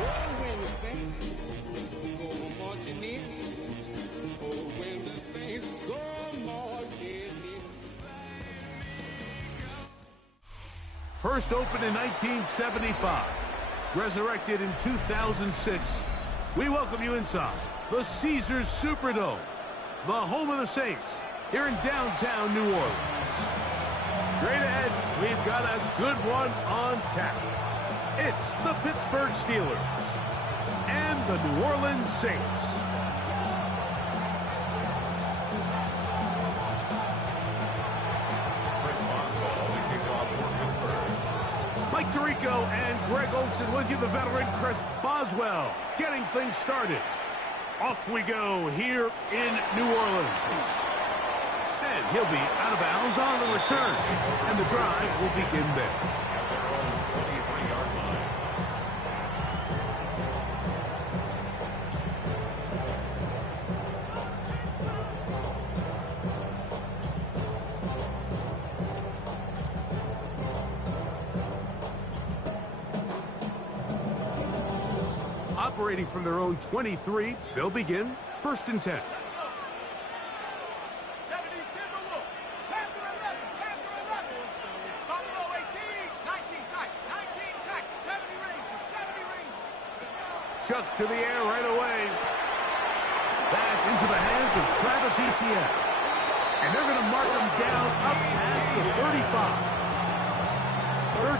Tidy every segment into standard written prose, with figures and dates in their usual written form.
Oh, when the saints go marching in. Oh, when the saints go marching in. First opened in 1975, resurrected in 2006. We welcome you inside the Caesars Superdome, the home of the Saints, here in downtown New Orleans. Straight ahead, we've got a good one on tap. It's the Pittsburgh Steelers and the New Orleans Saints. Mike Tirico and Greg Olson with you, the veteran Chris Boswell, getting things started. Off we go here in New Orleans. And he'll be out of bounds on the return. And the drive will begin there. Operating from their own 23, they'll begin 1st and 10. Chuck to the air right away. That's into the hands of Travis Etienne. And they're going to mark him down up past the 35.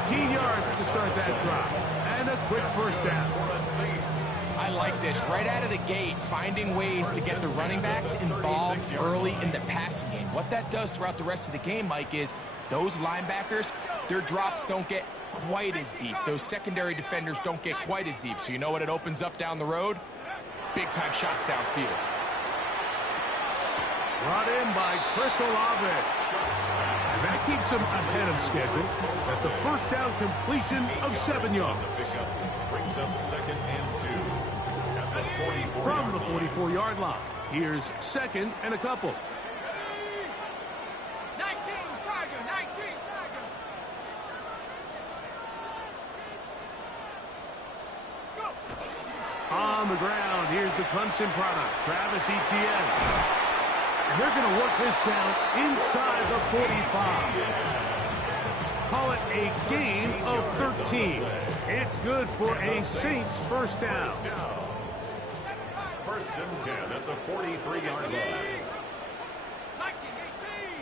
13 yards to start that drive. And a quick first down. I like this. Right out of the gate, finding ways to get the running backs involved early in the passing game. What that does throughout the rest of the game, Mike, is those linebackers, their drops don't get quite as deep. Those secondary defenders don't get quite as deep. So you know what it opens up down the road? Big-time shots downfield. Brought in by Chris Olave. And that keeps him ahead of schedule. That's a first down completion of 7 yards. Brings up 2nd and 2. From the 44-yard line, here's 2nd and a couple. 19, Tiger, 19, Tiger. Go. On the ground, here's the Clemson product, Travis Etienne. And they're going to work this down inside the 45. Call it a gain of 13. It's good for a Saints first down. 1st and 10 at the 43-yard line. 19, 18.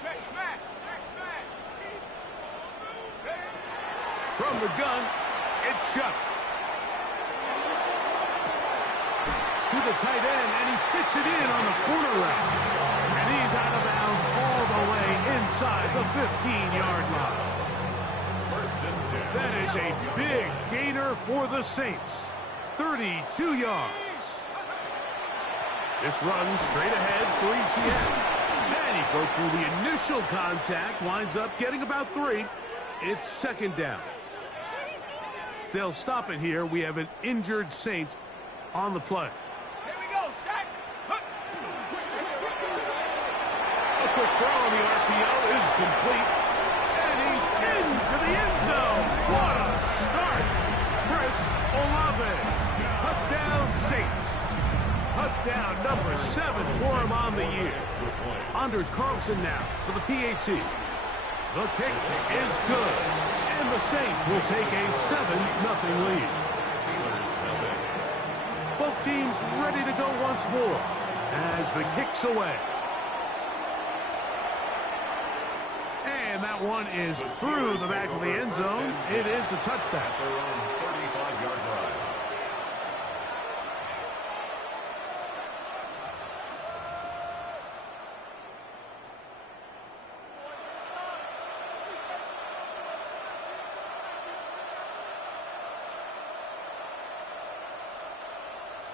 Check smash, check smash. From the gun, it's Chuck. To the tight end, and he fits it in on the corner route. And he's out of bounds all the way inside the 15-yard line. 1st and 10. That is a big gainer for the Saints. 32 yards. This run straight ahead for Etienne. And he broke through the initial contact, winds up getting about 3. It's 2nd down. They'll stop it here. We have an injured Saint on the play. Here we go, sack. A quick throw on the RPO is complete. And he's into the end zone. What a start. Chris Olave. Touchdown Saints. Touchdown number 7 for him on the year. Anders Carlson now for the PAT. The kick is good. And the Saints will take a 7-0 lead. Both teams ready to go once more as the kick's away. And that one is through the back of the end zone. It is a touchback. Their own 35-yard drive.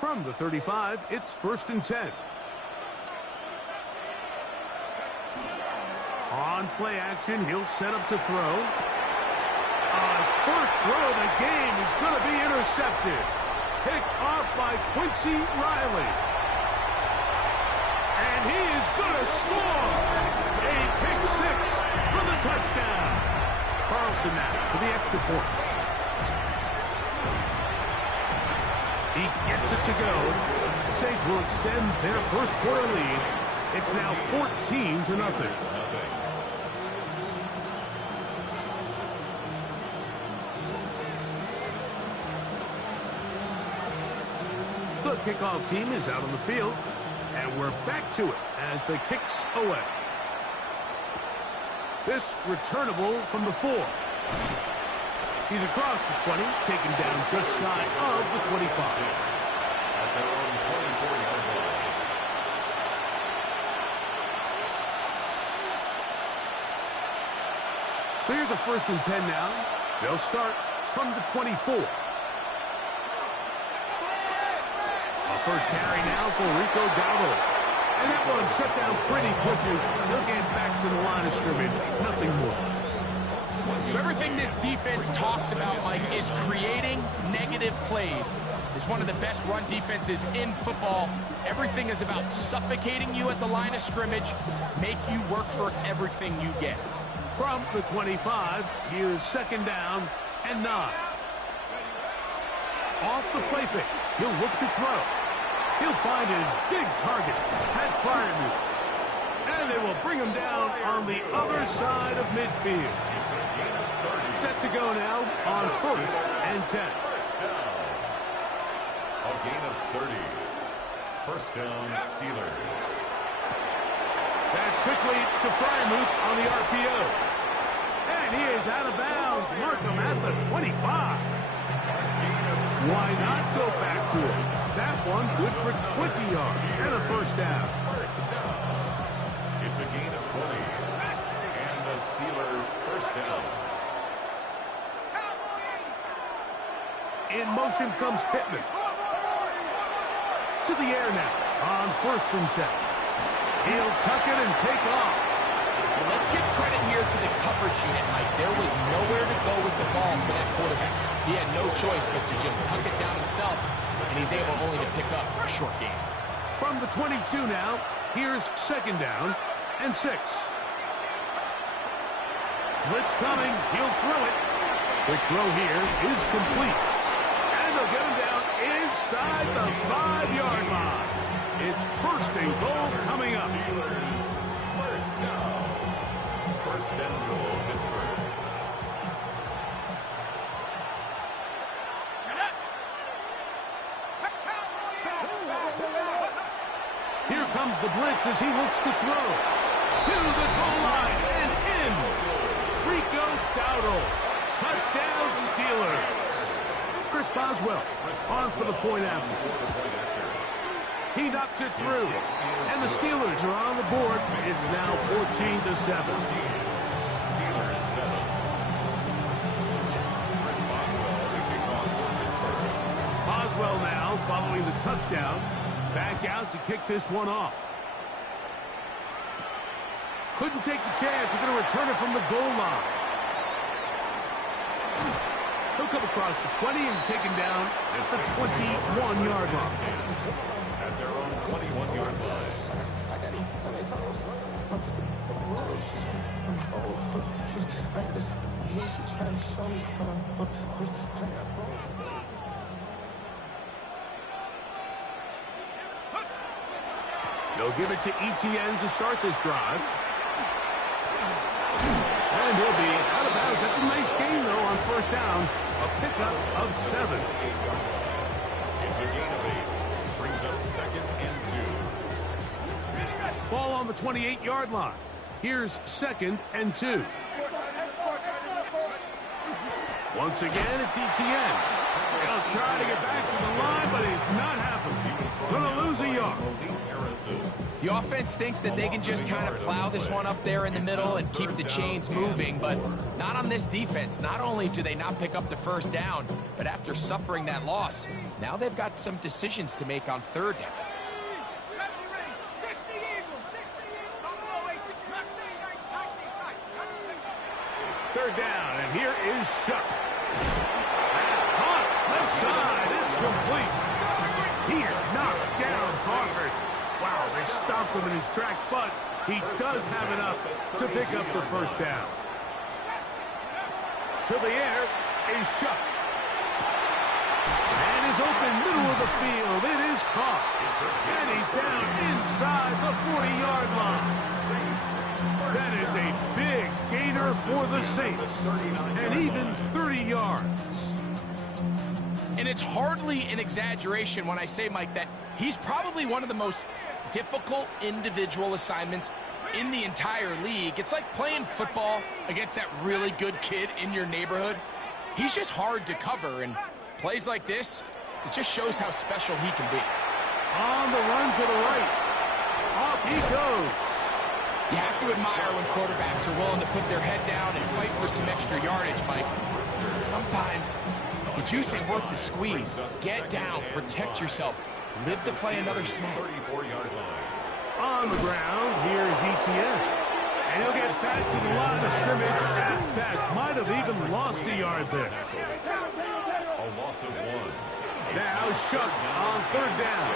From the 35, it's 1st and 10. On play action, he'll set up to throw. His first throw of the game is going to be intercepted. Picked off by Quincy Riley. And he is going to score. A pick 6 for the touchdown. Carlson now for the extra point. He gets it to go. Saints will extend their first quarter lead. It's now 14-0. The kickoff team is out on the field, and we're back to it as the kick's away. This returnable from the 4. He's across the 20, taken down just shy of the 25. At their own 24-yard line. So here's a 1st and 10 now. They'll start from the 24. A first carry now for Rico Dowdle. And that one shut down pretty quickly. He'll get back to the line of scrimmage. Nothing more. So everything this defense talks about, Mike, is creating negative plays. It's one of the best run defenses in football. Everything is about suffocating you at the line of scrimmage, make you work for everything you get. From the 25, here's 2nd down and 9. Off the play fake, he'll look to throw. He'll find his big target, Pat Fryermuth. And they will bring him down on the other side of midfield. Set to go now on 1st and 10. A gain of 30. First down, Steelers. That's quickly to Fryermuth on the RPO. And he is out of bounds. Mark him at the 25. Why not go back to him? That one good for 20 yards and a 1st down. It's a gain of 20. And a Steeler 1st down. In motion comes Pittman. To the air now on 1st and 10. He'll tuck it and take off. Well, let's give credit here to the coverage unit, Mike. There was nowhere to go with the ball for that quarterback. He had no choice but to just tuck it down himself, and he's able only to pick up a short gain. From the 22 now, here's 2nd down and 6. Blitz coming. He'll throw it. The throw here is complete. And they'll get him down inside the 5-yard line. It's 1st and goal coming up. First down. First down goal, Pittsburgh. Here comes the blitz as he looks to throw. To the goal line and in. Rico Dowdle. Touchdown Steelers. Chris Boswell on for the point after. He knocks it through. And the Steelers are on the board. It's now 14-7. Steelers 7. Chris Boswell to kick off for Pittsburgh. Boswell now following the touchdown. Back out to kick this one off. Couldn't take the chance. They're going to return it from the goal line. He'll come across the 20 and taken down at the 21-yard line. At their own 21-yard line. They'll give it to ETN to start this drive. And he'll be out of bounds. That's a nice gain, though, on 1st down. A pickup of 7. It's a gain of 8. Brings up 2nd and 2. Ball on the 28-yard line. Here's 2nd and 2. Once again, it's ETN. He'll try to get back to the line, but he's not happening. Going to lose a yard. The offense thinks that they can just kind of plow this one up there in the middle and keep the chains moving, but not on this defense. Not only do they not pick up the 1st down, but after suffering that loss, now they've got some decisions to make on 3rd down. 3rd down, and here is Shuck. That's caught. Left side. It's complete. He is knocked down hard. Wow, they stopped him in his tracks, but he does have enough to pick up the 1st down. To the air is Shuck. And is open middle of the field. It is caught. And he's down inside the 40-yard line. That is a big gainer for the Saints. And even 30 yards. And it's hardly an exaggeration when I say, Mike, that he's probably one of the most difficult individual assignments in the entire league. It's like playing football against that really good kid in your neighborhood. He's just hard to cover, and plays like this, it just shows how special he can be. On the run to the right. Off he goes. You have to admire when quarterbacks are willing to put their head down and fight for some extra yardage, Mike. Sometimes the juice ain't worth the squeeze. Get down, protect yourself, live to play another snap. On the ground, here's Etienne. And he'll get fat to the line of scrimmage at best. Might have even lost a yard there. A loss of 1. Now Shuck on third down.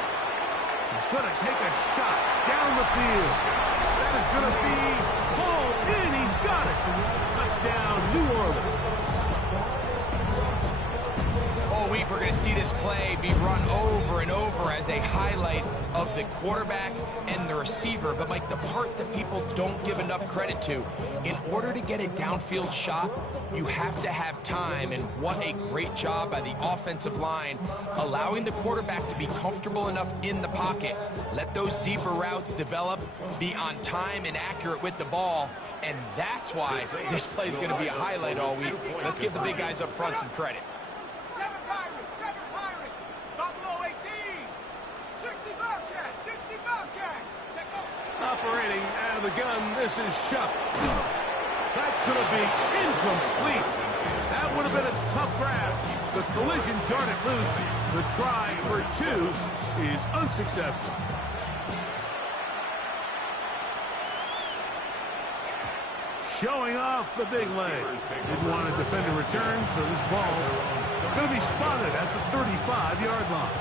He's going to take a shot down the field. That is going to be pulled in. He's got it. Touchdown, New Orleans. All week we're going to see this play be run over and over as a highlight of the quarterback and the receiver. But, Mike, the part that people don't give enough credit to, in order to get a downfield shot, you have to have time. And what a great job by the offensive line, allowing the quarterback to be comfortable enough in the pocket. Let those deeper routes develop, be on time and accurate with the ball. And that's why this play is going to be a highlight all week. Let's give the big guys up front some credit. Operating out of the gun, this is Shuck. That's going to be incomplete. That would have been a tough grab. The collision jarred it loose. The try for 2 is unsuccessful. Showing off the big leg. Didn't want to defend a return, so this ball going to be spotted at the 35-yard line.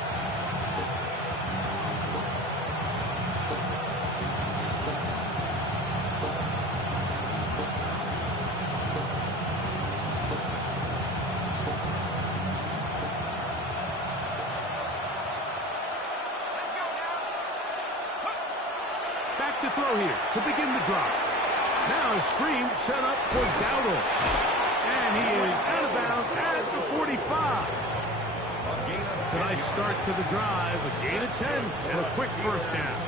To throw here to begin the drive. Now a screen set up for Dowdle. And he is out of bounds at the 45. It's a nice start to the drive. A gain of 10 and a quick first down.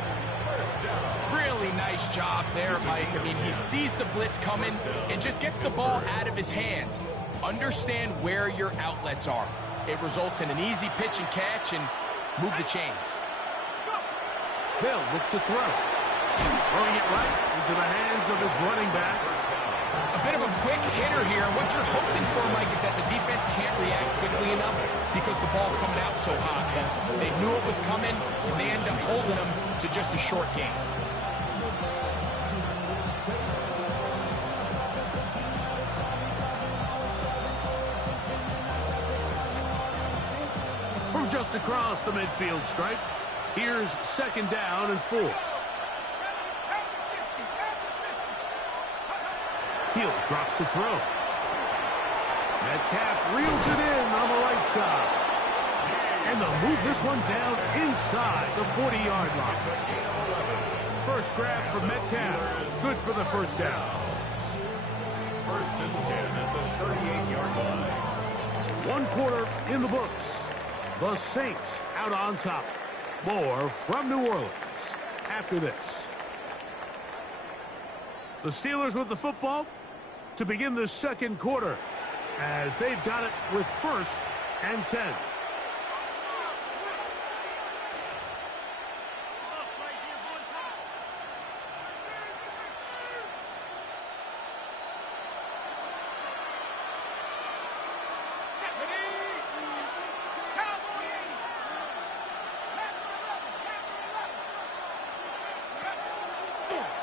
Really nice job there, Mike. I mean, he sees the blitz coming and just gets the ball out of his hands. Understand where your outlets are. It results in an easy pitch and catch and move the chains. They'll look to throw. Throwing it right into the hands of his running back. A bit of a quick hitter here. What you're hoping for, Mike, is that the defense can't react quickly enough because the ball's coming out so hot. They knew it was coming, and they end up holding them to just a short game. From just across the midfield stripe, here's second down and 4. He'll drop to throw. Metcalf reels it in on the right side. And they'll move this one down inside the 40-yard line. First grab for Metcalf. Good for the first down. 1st and 10 at the 38-yard line. 1 quarter in the books. The Saints out on top. More from New Orleans after this. The Steelers with the football to begin the second quarter as they've got it with 1st and 10.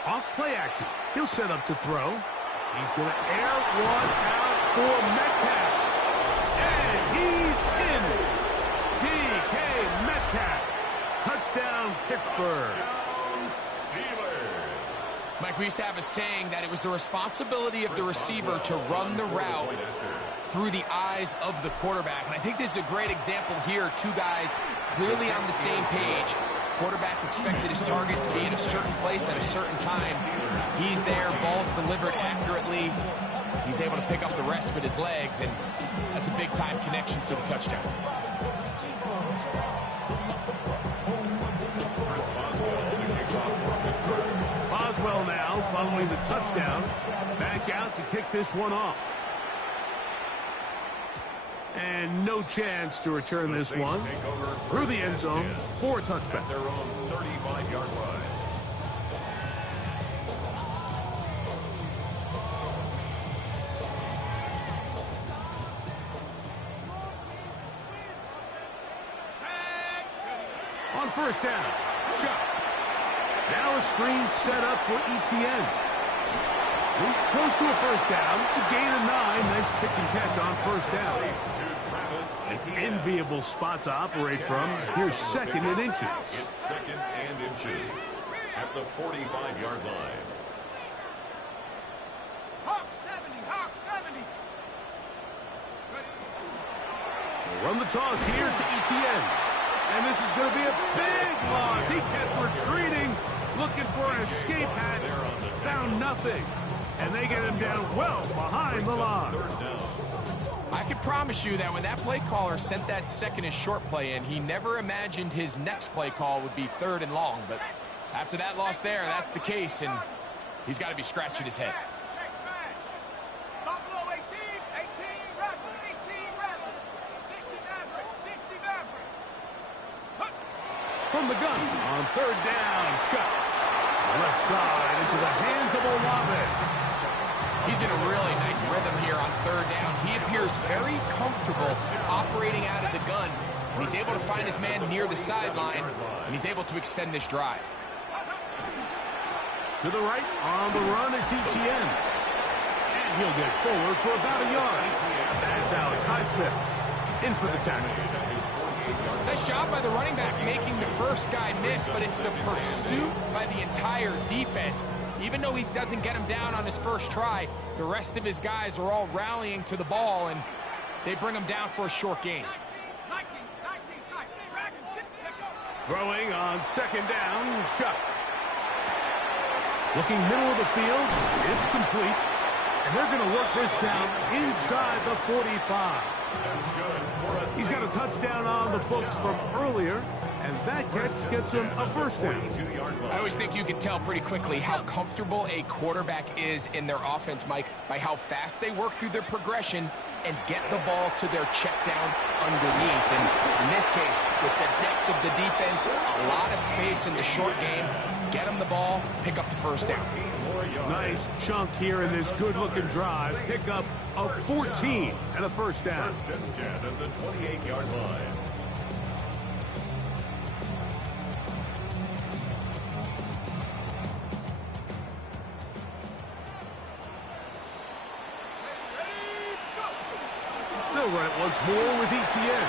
Off play action. He'll set up to throw. He's going to air one out for Metcalf. And he's in. DK Metcalf. Touchdown, Pittsburgh. Mike, we used to have a saying that it was the responsibility of the receiver to run the route through the eyes of the quarterback. And I think this is a great example here. Two guys clearly on the same page. Quarterback expected his target to be in a certain place at a certain time. He's there, ball's delivered accurately. He's able to pick up the rest with his legs, and that's a big-time connection for the touchdown. Boswell now, following the touchdown, back out to kick this one off. And no chance to return this one through the end zone for a touchback. Their own 35-yard line. On first down, shot. Now a screen set up for ETN. He's close to a first down. To gain a 9. Nice pitch and catch on first down. An enviable spot to operate from. Here's second and inches. It's second and inches at the 45-yard line. Hawk 70, Hawk 70. We'll run the toss here to ETN. And this is going to be a big loss. He kept retreating, looking for an escape hatch. Found nothing. And they get him down well behind the line. I can promise you that when that play caller sent that second and short play in, he never imagined his next play call would be third and long. But after that loss there, that's the case, and he's got to be scratching his head. Buffalo 18, 18 Rebel, 18 Rebel, 60 Maverick, 60 Maverick. From the gun on third down, shot. Left side into the hands of Olave. He's in a really nice rhythm here on third down. He appears very comfortable operating out of the gun. And he's able to find his man near the sideline, and he's able to extend this drive. To the right, on the run, it's ETN. And he'll get forward for about a yard. That's Alex Highsmith in for the tackle. Nice job by the running back making the first guy miss, but it's the pursuit by the entire defense. Even though he doesn't get him down on his first try, the rest of his guys are all rallying to the ball, and they bring him down for a short gain. 19, tight. Dragon, sit, Throwing on second down, shot. Looking middle of the field, it's complete. And they're going to work this down inside the 45. He's got a touchdown on the books from earlier, and that catch gets him a first down. I always think you can tell pretty quickly how comfortable a quarterback is in their offense, Mike, by how fast they work through their progression and get the ball to their check down underneath. And in this case, with the depth of the defense, a lot of space in the short game, get them the ball, pick up the first down. Nice chunk here in this good-looking drive. Pick up a 14 and a first down. First and 10 at the 28-yard line. They'll run it once more with ETN.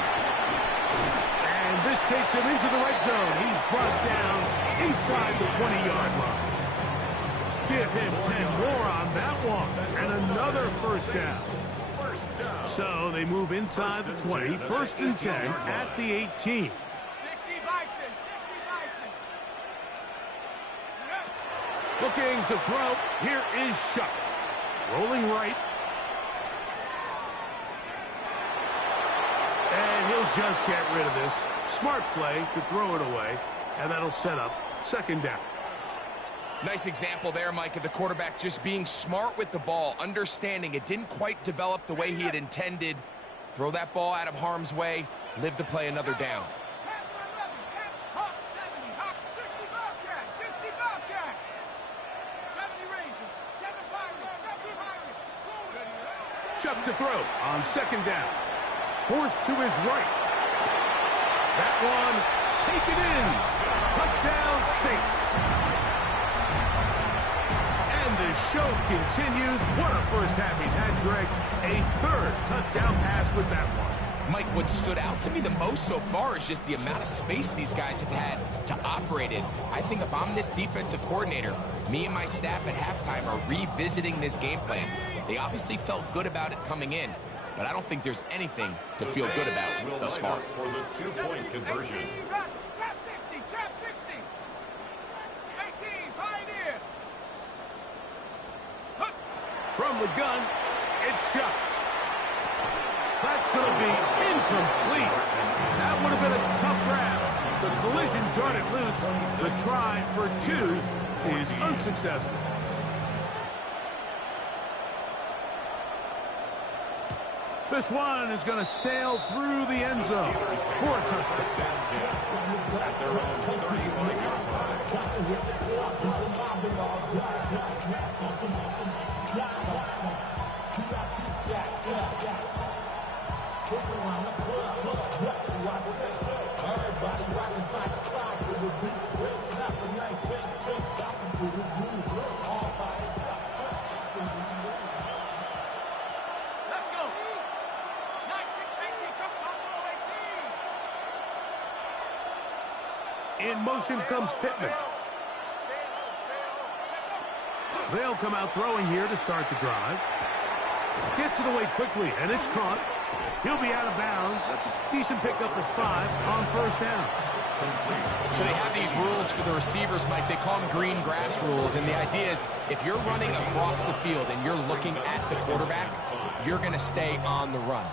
And this takes him into the right zone. He's brought down inside the 20-yard line. Give him 10 more on that one. And another first down. So they move inside the 20. First and 10 at the 18. 60 Bison, 60 Bison. Looking to throw. Here is Shuck. Rolling right. And he'll just get rid of this. Smart play to throw it away. And that'll set up second down. Nice example there, Mike, of the quarterback just being smart with the ball, understanding it didn't quite develop the way he had intended. Throw that ball out of harm's way, live to play another down. Hawk 70, Hawk 60 Bobcat, 60 Bobcat. 70 Rangers, 7 Pirates, 7 Pirates. Chuck to throw on second down. Forced to his right. That one taken in. Touchdown Saints. And the show continues. What a first half he's had, Greg. A third touchdown pass with that one. Mike, what stood out to me the most so far is just the amount of space these guys have had to operate in. I think if I'm this defensive coordinator, me and my staff at halftime are revisiting this game plan. They obviously felt good about it coming in, but I don't think there's anything to feel good about thus far. For the two-point conversion. Trap 60, trap 60. 18, Pioneer. From the gun, it's shot. That's going to be incomplete. That would have been a tough grab. The collision darted loose. The try for two is unsuccessful. This one is going to sail through the end zone for a touchdown. At their own 35-yard Let's go. 19, 18, come on, 18. In motion comes Pittman. They'll come out throwing here to start the drive. Gets it away quickly, and it's caught. He'll be out of bounds. That's a decent pickup of 5 on first down. So they have these rules for the receivers, Mike. They call them green grass rules, and the idea is if you're running across the field and you're looking at the quarterback, you're going to stay on the run.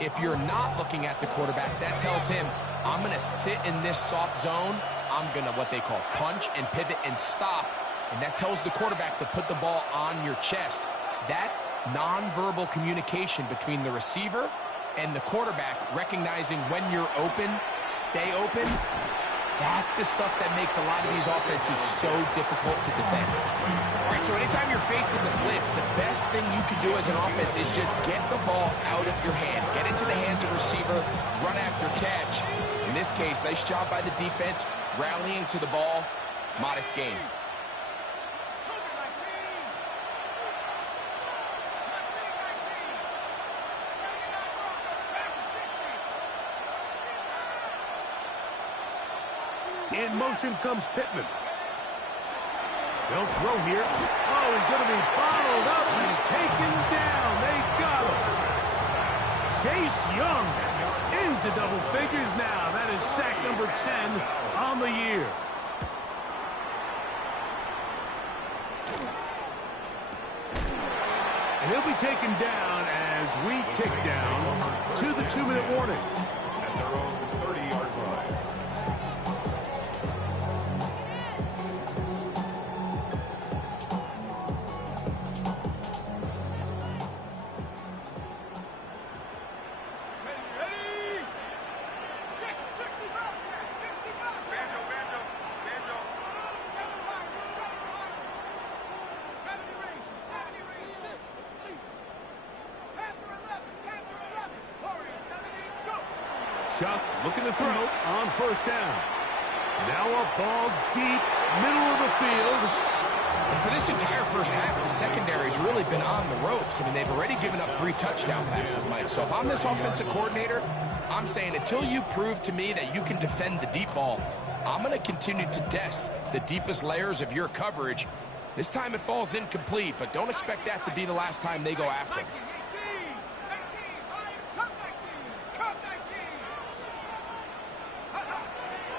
If you're not looking at the quarterback, that tells him, I'm going to sit in this soft zone. I'm going to what they call punch and pivot and stop, and that tells the quarterback to put the ball on your chest. That nonverbal communication between the receiver and the quarterback, recognizing when you're open, stay open, that's the stuff that makes a lot of these offenses so difficult to defend. All right, so anytime you're facing the blitz, the best thing you can do as an offense is just get the ball out of your hand, get into the hands of the receiver, run after catch. In this case, nice job by the defense, rallying to the ball, modest gain. In motion comes Pittman. They'll throw here. Oh, he's going to be bottled up and taken down. They got him. Chase Young into double figures now. That is sack number 10 on the year. And he'll be taken down as we tick down to the 2-minute warning. At their own 30-yard line. Chuck looking to throw on first down. Now a ball deep, middle of the field. And for this entire first half, the secondary's really been on the ropes. I mean, they've already given up 3 touchdown passes, Mike. So if I'm this offensive coordinator, I'm saying until you prove to me that you can defend the deep ball, I'm going to continue to test the deepest layers of your coverage. This time it falls incomplete, but don't expect that to be the last time they go after him.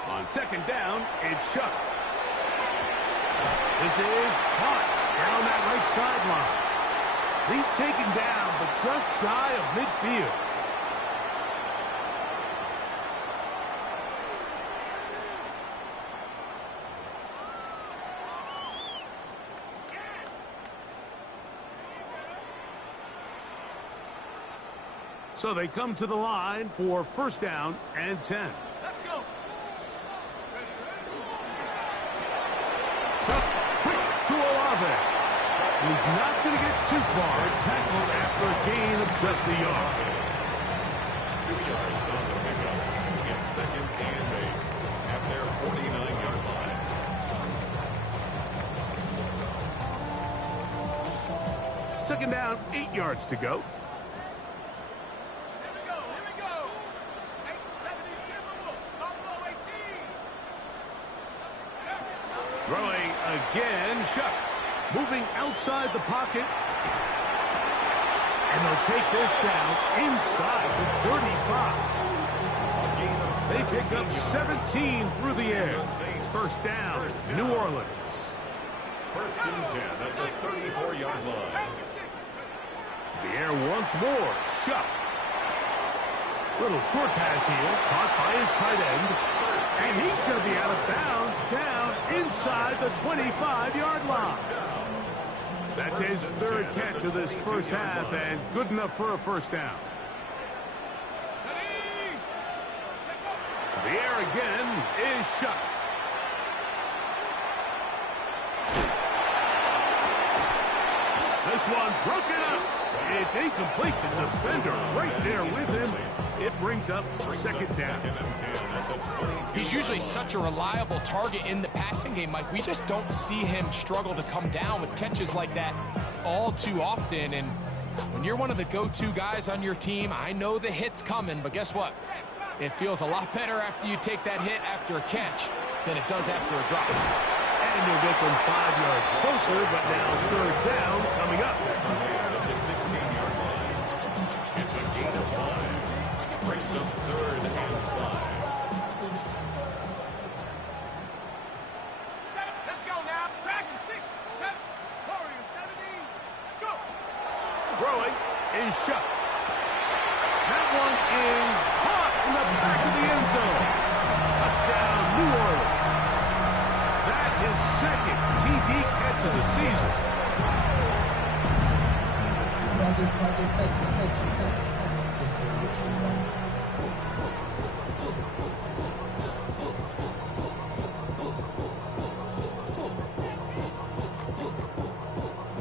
On second down, it's Chuck. This is caught down that right sideline. He's taken down, but just shy of midfield. So they come to the line for first down and 10. Let's go. Chuck quick to Olave. He's not going to get too far. Tackled after a gain of just a yard. 2 yards on the pickup. It's second and 8 at their 49-yard line. Second down, 8 yards to go. Throwing again, Shuck. Moving outside the pocket. And they'll take this down inside the 35. They pick up 17 through the air. First down, New Orleans. First and 10 at the 34-yard line. The air once more, Shuck. Little short pass here, caught by his tight end. And he's going to be out of bounds down inside the 25-yard line. That's his third catch of this first half, and good enough for a first down. To the air again is Shuck. This one broken up. It's incomplete. The defender right there with him. It brings up second down. He's usually such a reliable target in the passing game, Mike. We just don't see him struggle to come down with catches like that all too often. And when you're one of the go-to guys on your team, I know the hit's coming, but guess what? It feels a lot better after you take that hit after a catch than it does after a drop. And you'll get them 5 yards closer, but now third down coming up. At the 16-yard line. It's a gain of 5. Brings up third and 5. Let's go now. Dragon 6, 7, Warrior 17. Go. Throwing is Shuck. That one is caught in the back of the end zone. Touchdown, New Orleans. That is second TD catch of the season.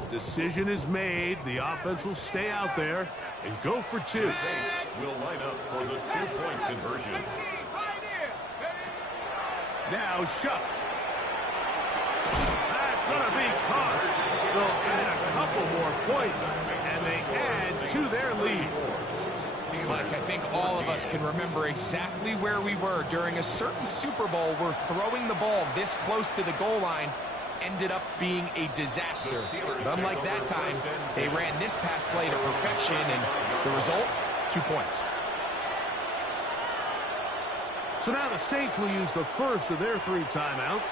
Decision is made. The offense will stay out there and go for two. The Saints will line up for the two-point conversion. Now Shuck. That's going to be caught. So add a couple more points, and they add to their lead. Mike, I think all of us can remember exactly where we were during a certain Super Bowl where throwing the ball this close to the goal line ended up being a disaster. But unlike that time, they ran this pass play to perfection, and the result, 2 points. So now the Saints will use the first of their 3 timeouts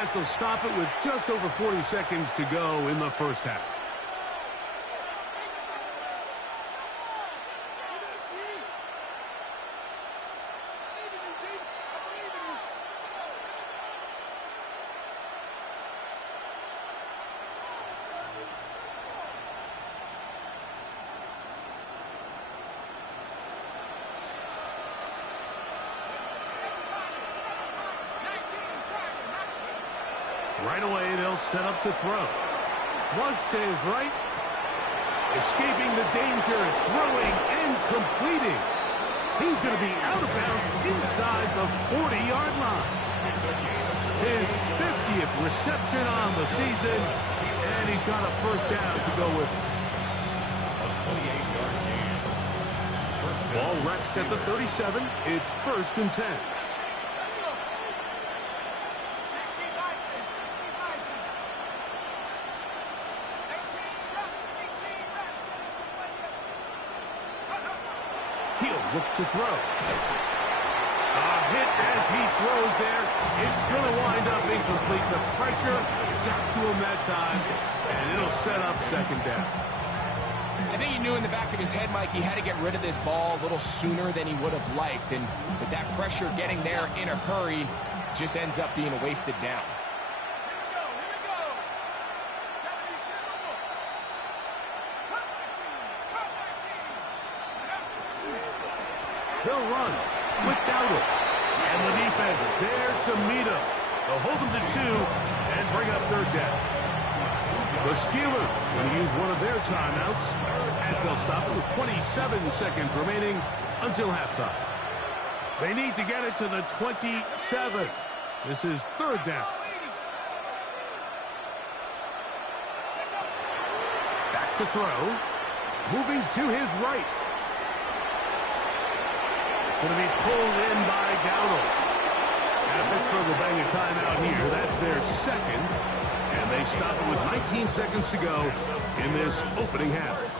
as they'll stop it with just over 40 seconds to go in the first half. Right away, they'll set up to throw. Flush to his right. Escaping the danger, throwing and completing. He's going to be out of bounds inside the 40-yard line. His 50th reception on the season, and he's got a first down to go with. A 28-yard gain. Ball rests at the 37. It's first and 10. He'll look to throw. A hit as he throws there. It's going to wind up incomplete. The pressure got to him that time, and it'll set up second down. I think he knew in the back of his head, Mike, he had to get rid of this ball a little sooner than he would have liked. And with that pressure getting there in a hurry, just ends up being a wasted down. He'll run with Dowdle. And the defense there to meet him. They'll hold him to 2 and bring up third down. The Steelers going to use one of their timeouts as they'll stop it with 27 seconds remaining until halftime. They need to get it to the 27. This is third down. Back to throw. Moving to his right. Going to be pulled in by Dowdle. And Pittsburgh will bang a timeout here. That's their second. And they stop it with 19 seconds to go in this opening half. It's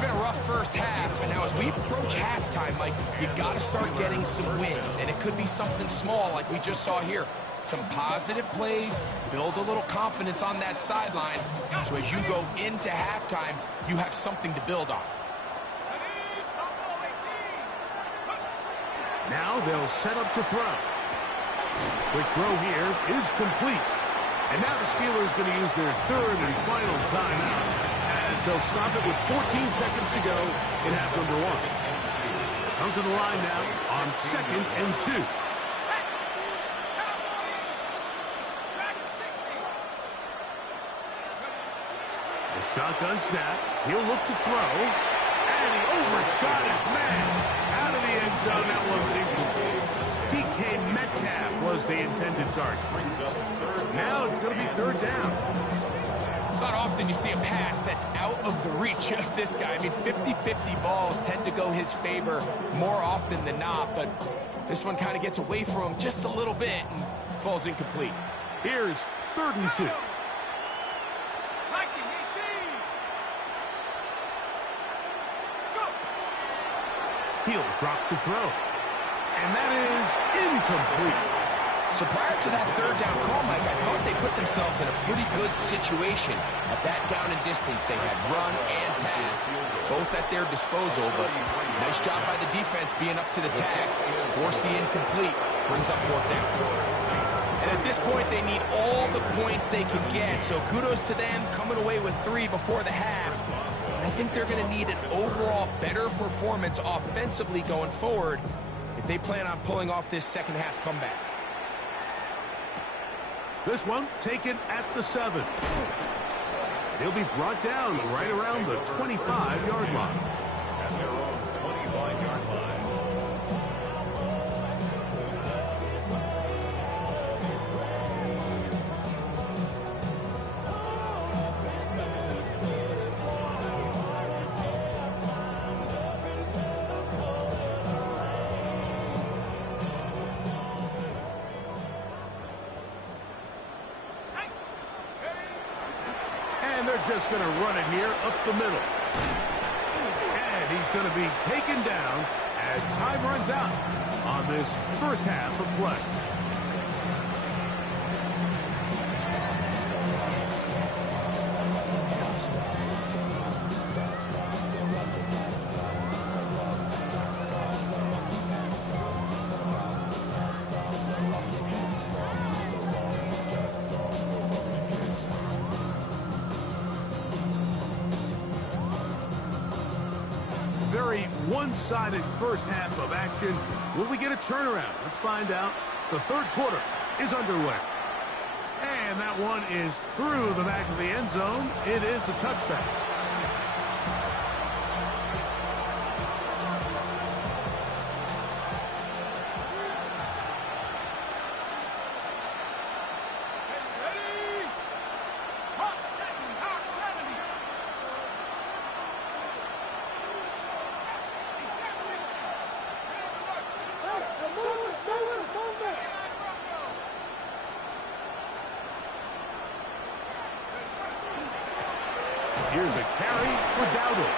been a rough first half, but now as we approach halftime, Mike, you got to start getting some wins, and it could be something small like we just saw here. Some positive plays, build a little confidence on that sideline, so as you go into halftime, you have something to build on. Now they'll set up to throw. Quick throw here is complete. And now the Steelers going to use their third and final timeout as they'll stop it with 14 seconds to go in half number one. Come to the line now on 2nd and 2. The shotgun snap. He'll look to throw. And he overshot his man. Out of the end zone. That one's incomplete. DK Metcalf was the intended target. Now it's going to be third down. It's not often you see a pass that's out of the reach of this guy. I mean, 50-50 balls tend to go his favor more often than not, but this one kind of gets away from him just a little bit and falls incomplete. Here's 3rd and 2. He'll drop to throw. And that is incomplete. So prior to that third down call, Mike, I thought they put themselves in a pretty good situation. At that down and distance, they had run and pass, both at their disposal, but nice job by the defense being up to the task. Force the incomplete, brings up 4th down. And at this point, they need all the points they can get, so kudos to them coming away with 3 before the half. I think they're going to need an overall better performance offensively going forward if they plan on pulling off this second half comeback. This one taken at the 7. He'll be brought down right around the 25-yard line. At their own 25-yard line. And they're just going to run it here up the middle. And he's going to be taken down as time runs out on this first half of play. Very one-sided first half of action. Will we get a turnaround? Let's find out. The third quarter is underway. And that one is through the back of the end zone. It is a touchback. Here's a carry for Dowdle.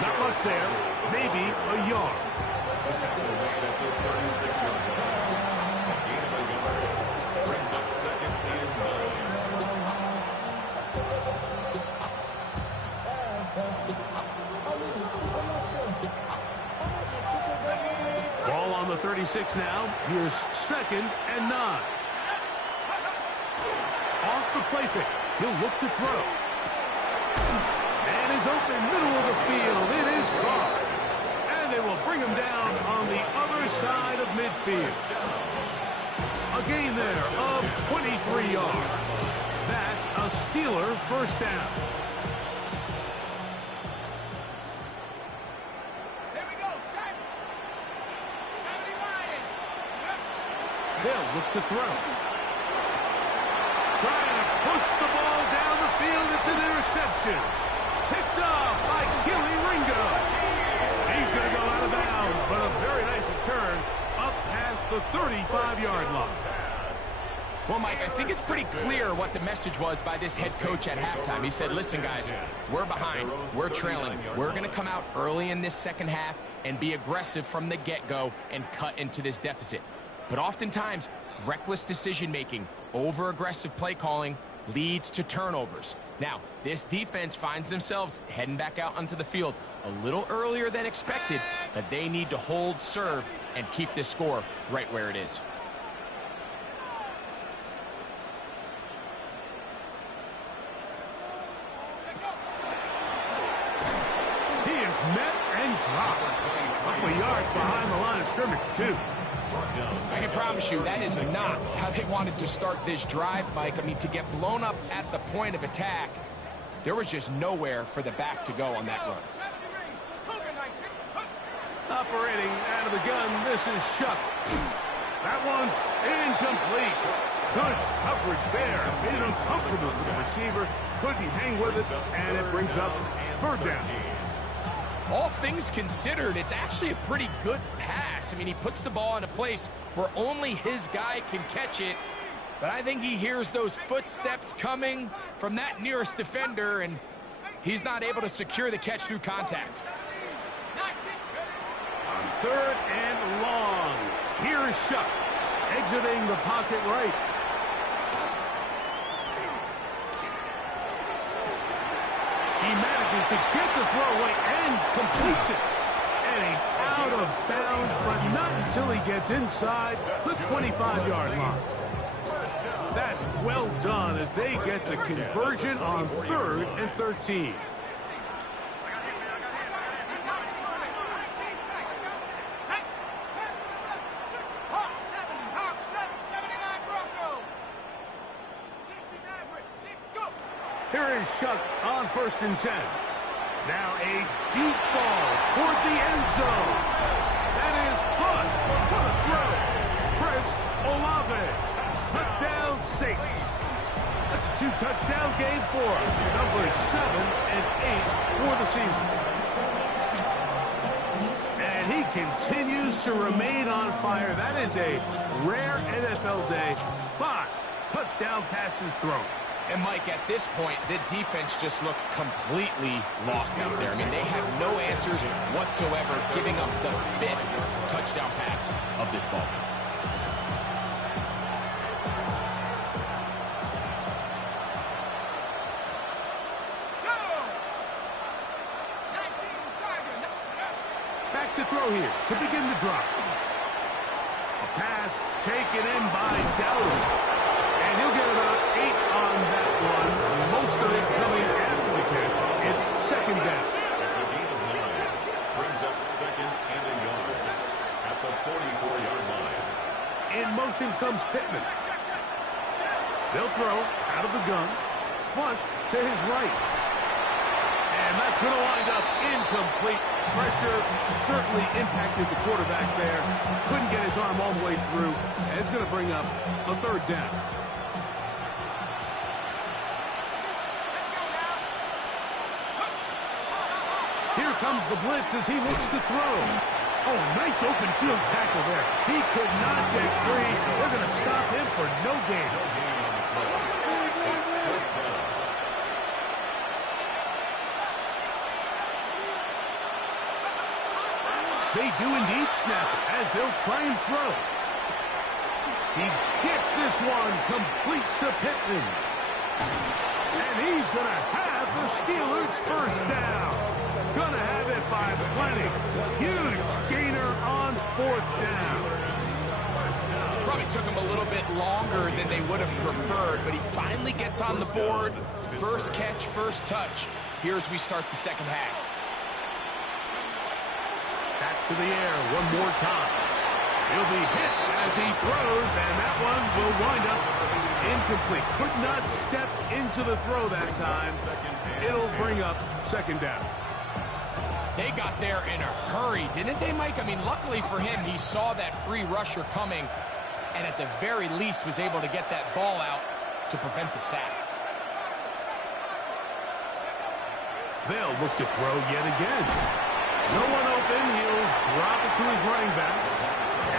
Not much there. Maybe a yard. The tackle made at the 36-yard line. Gain of a yard brings up 2nd and 9. Ball on the 36 now. Here's 2nd and 9. Off the play fake. He'll look to throw. Man is open, middle of the field. It is caught. And they will bring him down on the other side of midfield. A gain there of 23 yards. That's a Steeler first down. They'll look to throw. Trying to push the ball down the field. It's an interception. Picked off by Gilly Ringo. He's going to go out of bounds, but a very nice return up past the 35 25-yard line. Well, Mike, I think it's pretty clear what the message was by this head coach at halftime. He said, listen, guys, we're behind. We're trailing. We're going to come out early in this second half and be aggressive from the get-go and cut into this deficit. But oftentimes, reckless decision-making, over-aggressive play calling leads to turnovers. Now, this defense finds themselves heading back out onto the field a little earlier than expected, but they need to hold serve and keep this score right where it is. He is met and dropped. A couple of yards behind the line of scrimmage, too. I can promise you that is not how they wanted to start this drive, Mike. I mean, to get blown up at the point of attack, there was just nowhere for the back to go on that run. Operating out of the gun, this is Shuck. That one's incomplete. Good coverage there. Made it uncomfortable for the receiver. Couldn't hang with it, and it brings up third down. All things considered, it's actually a pretty good pass. I mean, he puts the ball in a place where only his guy can catch it. But I think he hears those footsteps coming from that nearest defender, and he's not able to secure the catch through contact. On third and long, here's Shuck, exiting the pocket right. He manages to get the throwaway and completes it. And he's out of bounds, but not until he gets inside the 25-yard line. That's well done as they get the conversion on third and 13. Here is Shuck on first and 10. Now a deep ball toward the end zone. That is caught. What a throw. Chris Olave. Touchdown, Saints. That's a 2-touchdown game for him. Numbers 7 and 8 for the season. And he continues to remain on fire. That is a rare NFL day. 5 touchdown passes thrown. And, Mike, at this point, the defense just looks completely lost out there. I mean, they have no answers whatsoever, giving up the 5th touchdown pass of this ball. Back to throw here to begin the drive. A pass taken in by Dowdle. And he'll get about 8 on that one. Most of it coming after the catch. It's second down. It's a gain of 9. Brings up second and a yard at the 44-yard line. In motion comes Pittman. They'll throw out of the gun. Flush to his right. And that's going to wind up incomplete. Pressure certainly impacted the quarterback there. Couldn't get his arm all the way through. And it's going to bring up a third down. Here comes the blitz as he looks to throw. Oh, nice open field tackle there. He could not get free. They're going to stop him for no gain. They do indeed snap it as they'll try and throw. He gets this one complete to Pittman. And he's going to have the Steelers first down. Going to have it by plenty. Huge gainer on fourth down. Probably took him a little bit longer than they would have preferred, but he finally gets on the board. First catch, first touch. Here as we start the second half. Back to the air one more time. He'll be hit as he throws, and that one will wind up incomplete. Could not step into the throw that time. It'll bring up second down. They got there in a hurry, didn't they, Mike? I mean, luckily for him, he saw that free rusher coming and at the very least was able to get that ball out to prevent the sack. They'll look to throw yet again. No one open. He'll drop it to his running back.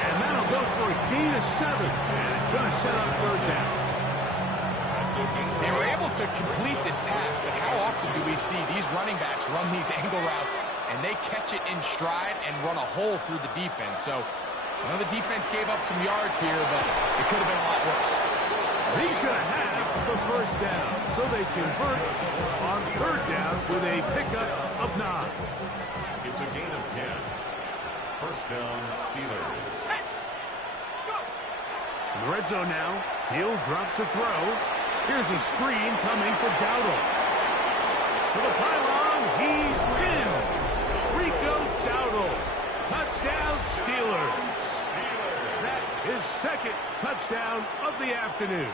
And that'll go for a gain of 7, and it's going to set up third down. They were able to complete this pass, but how often do we see these running backs run these angle routes and they catch it in stride and run a hole through the defense? So I know the defense gave up some yards here, but it could have been a lot worse. He's going to have the first down, so they convert on third down with a pickup of 9. It's a gain of 10. First down, Steelers. In the red zone now, he'll drop to throw. Here's a screen coming for Dowdle. To the pylon, he's in. Rico Dowdle. Touchdown, Steelers. That is second touchdown of the afternoon.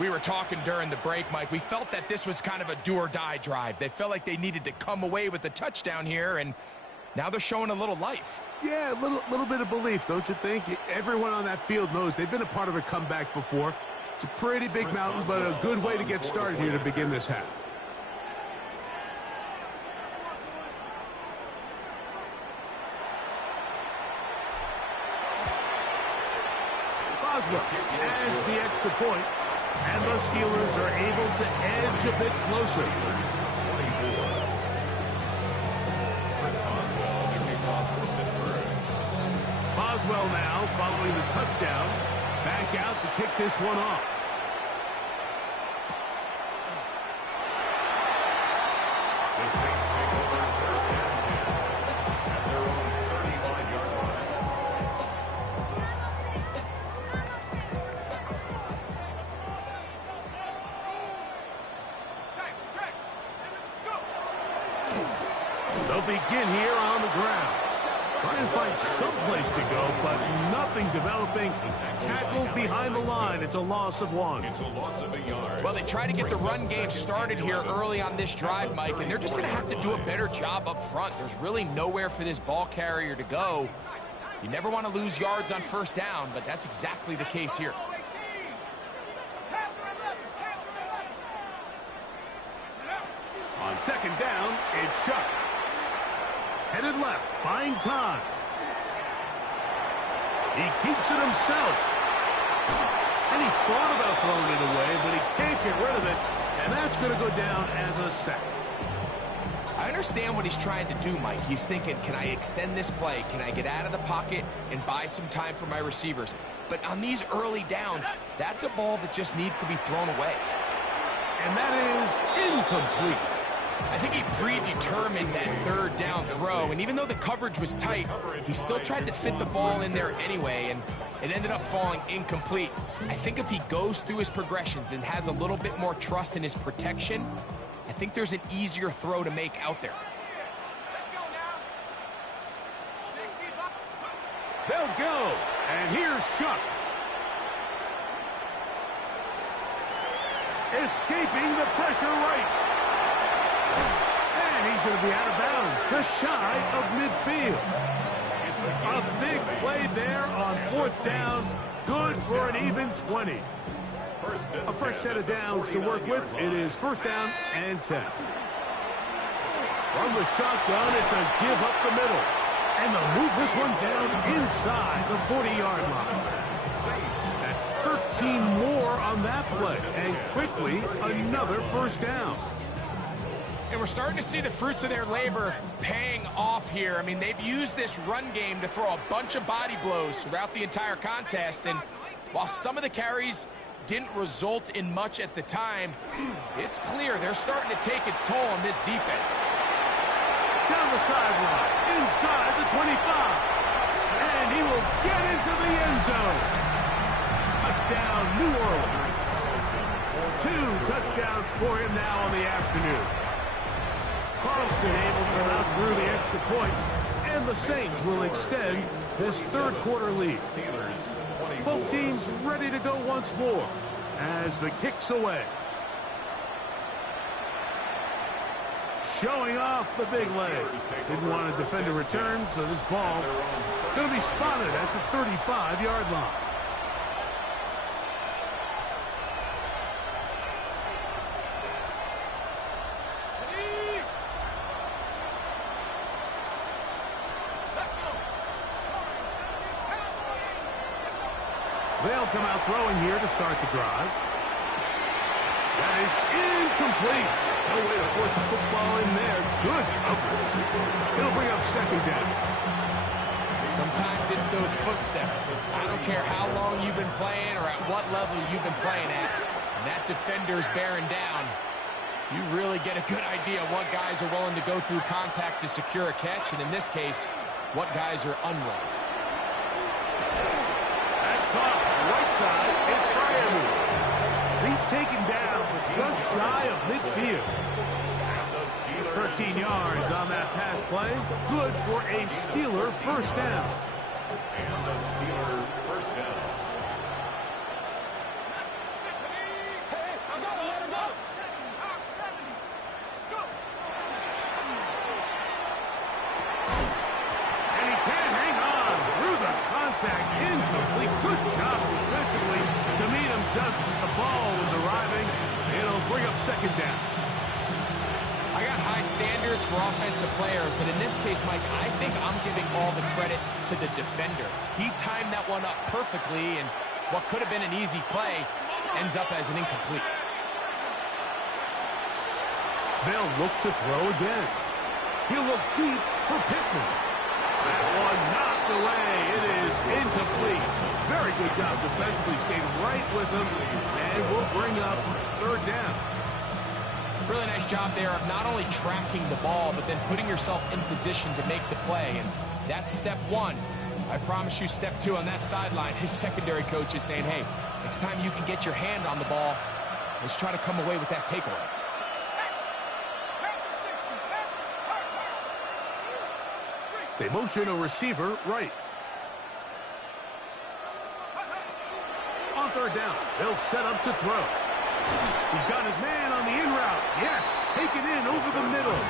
We were talking during the break, Mike. We felt that this was kind of a do-or-die drive. They felt like they needed to come away with the touchdown here, and now they're showing a little life. Yeah, a little bit of belief, don't you think? Everyone on that field knows they've been a part of a comeback before. It's a pretty big mountain, but a good way to get started here to begin this half. Boswell adds the extra point, and the Steelers are able to edge a bit closer. Boswell now following the touchdown, back out to kick this one off. The Saints take over first and 10 at their own 35-yard line. They'll begin here on the ground. Trying to find some place to go, but nothing developing. Tackled behind the line. It's a loss of 1. It's a loss of a yard. Well, they try to get the run game started here early on this drive, Mike, and they're just going to have to do a better job up front. There's really nowhere for this ball carrier to go. You never want to lose yards on first down, but that's exactly the case here. On second down, it's Shuck. Headed left, buying time. He keeps it himself. And he thought about throwing it away, but he can't get rid of it. And that's going to go down as a sack. I understand what he's trying to do, Mike. He's thinking, can I extend this play? Can I get out of the pocket and buy some time for my receivers? But on these early downs, that's a ball that just needs to be thrown away. And that is incomplete. I think he predetermined that third down throw, and even though the coverage was tight, he still tried to fit the ball in there anyway, and it ended up falling incomplete. I think if he goes through his progressions and has a little bit more trust in his protection, I think there's an easier throw to make out there. They'll go, and here's Shuck. Escaping the pressure right. And he's going to be out of bounds, just shy of midfield. A big play there on fourth down, good for an even 20. A fresh set of downs to work with. It is first down and 10. From the shotgun, it's a give up the middle. And they'll move this one down inside the 40-yard line. That's 13 more on that play, and quickly another first down. And we're starting to see the fruits of their labor paying off here. I mean, they've used this run game to throw a bunch of body blows throughout the entire contest. And while some of the carries didn't result in much at the time, it's clear they're starting to take its toll on this defense. Down the sideline, inside the 25. And he will get into the end zone. Touchdown, New Orleans. 2 touchdowns for him now on the afternoon. Carlson able to run through the extra point, and the Saints will extend this third quarter lead. Both teams ready to go once more as the kick's away. Showing off the big leg. Didn't want to defend a return, so this ball going to be spotted at the 35-yard line. They'll come out throwing here to start the drive. That is incomplete. No way to force the football in there. Good coverage. It'll bring up second down. Sometimes it's those footsteps. I don't care how long you've been playing or at what level you've been playing at. And that defender's bearing down. You really get a good idea of what guys are willing to go through contact to secure a catch, and in this case, what guys are unwilling. That's caught. Right side, it's Miami. He's taken down just shy of midfield. 13 yards on that pass play. Good for a Steeler first down. And the Steeler first down. And he can't hang on through the contact. Incomplete. Good job defensively to meet him just as the ball was arriving. It'll bring up second down. I got high standards for offensive players, but in this case, Mike, I think I'm giving all the credit to the defender. He timed that one up perfectly, and what could have been an easy play ends up as an incomplete. They'll look to throw again. He'll look deep for Pittman. That one knocked away. It is incomplete. Very good job defensively. Stayed right with him, and will bring up third down. Really nice job there of not only tracking the ball, but then putting yourself in position to make the play. And that's step one. I promise you step two on that sideline. His secondary coach is saying, hey, next time you can get your hand on the ball, let's try to come away with that takeaway. They motion a receiver right. On third down, they'll set up to throw. He's got his man on the in route. Yes, taken in over the middle.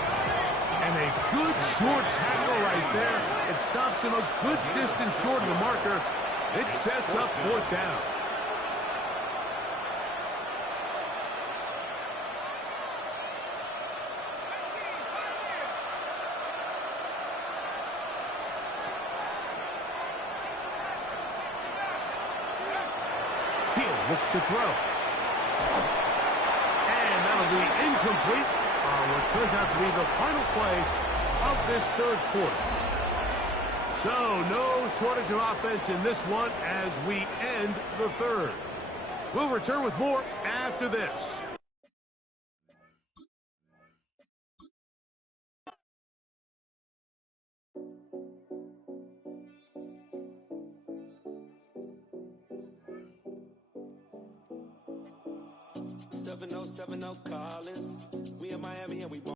And a good short tackle right there. It stops him a good distance short of the marker. It sets up fourth down. He'll look to throw. And that'll be incomplete on what turns out to be the final play of this third quarter. So no shortage of offense in this one as we end the third. We'll return with more after this. Seven oh Collins. We in Miami and we